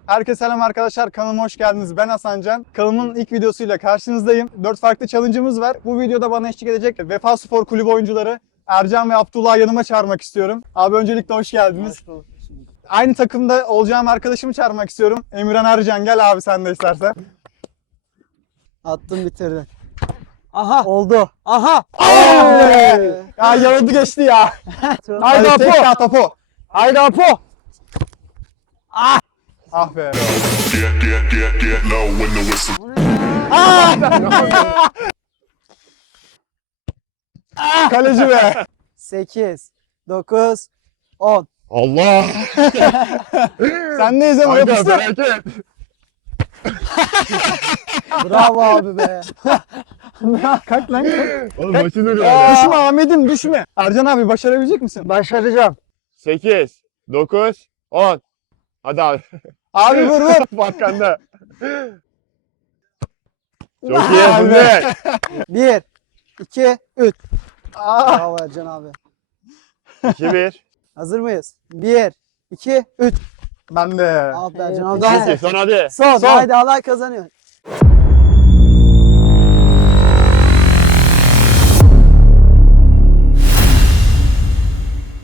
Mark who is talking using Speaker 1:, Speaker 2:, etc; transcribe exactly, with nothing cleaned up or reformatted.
Speaker 1: Herkese selam arkadaşlar, kanalıma hoş geldiniz. Ben Hasan Can. Kanalımın ilk videosuyla karşınızdayım. dört farklı challenge'ımız var. Bu videoda bana eşlik edecek Vefa Spor Kulübü oyuncuları Ercan ve Abdullah'ı yanıma çağırmak istiyorum. Abi öncelikle hoş geldiniz. Hoş Aynı takımda olacağım arkadaşımı çağırmak istiyorum. Emirhan Ercan, gel abi sen de istersen.
Speaker 2: Attım bitirdin. Aha.
Speaker 1: Oldu.
Speaker 2: Aha.
Speaker 1: Ay! Ya yaladı geçti ya.
Speaker 2: Haydi
Speaker 1: Hadi tek
Speaker 2: Apo.
Speaker 1: daha topu.
Speaker 2: Haydi Apo.
Speaker 1: Ah be.
Speaker 3: Get, get, get, get low when the whistle.
Speaker 1: Kaleci be.
Speaker 2: sekiz, dokuz, on.
Speaker 4: Allah!
Speaker 1: Sendeyiz ama
Speaker 4: Haydi
Speaker 1: yapıştır.
Speaker 4: bereket!
Speaker 2: Bravo abi be.
Speaker 1: Kalk lan kalk.
Speaker 4: Oğlum maçı dönüyor.
Speaker 1: Düşme Ahmet'im düşme. Ercan abi başarabilecek misin?
Speaker 2: Başaracağım.
Speaker 4: sekiz, dokuz, on. Hadi abi.
Speaker 1: Abi vur vur.
Speaker 4: Bakkanda. Çok iyi Fındık.
Speaker 2: bir, iki, üç.
Speaker 1: Aa.
Speaker 2: Bravo Ercan abi.
Speaker 4: iki bir.
Speaker 2: Hazır mıyız? bir, iki, üç.
Speaker 1: Ben de.
Speaker 2: Abi Ercan abi.
Speaker 4: Çok iyi.
Speaker 2: Daha
Speaker 4: Son hadi.
Speaker 2: Son.
Speaker 1: Son.
Speaker 2: Haydi Allah kazanıyor.